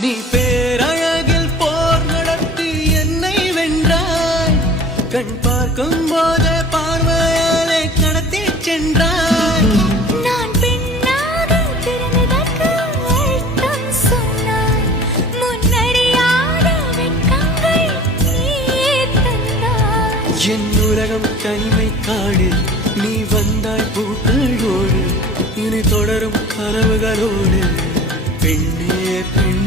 நீ பேரழகில் போர் நடத்தி என்னை வென்றாய். கண் பார்க்கும் போதே பார்வையாலே கடத்தி சென்றாய். நான் பெண்ணாக பிறந்ததற்கு அர்த்தம் சொன்னாய். முன்னறியாத வெட்கங்கள் நீயே தந்தாய். என் உலகம் தனிமை காடு. நீ வந்தாய் பூக்களோடு. இனி தொடரும் கனவுகளோடு. பெண்ணே பெண்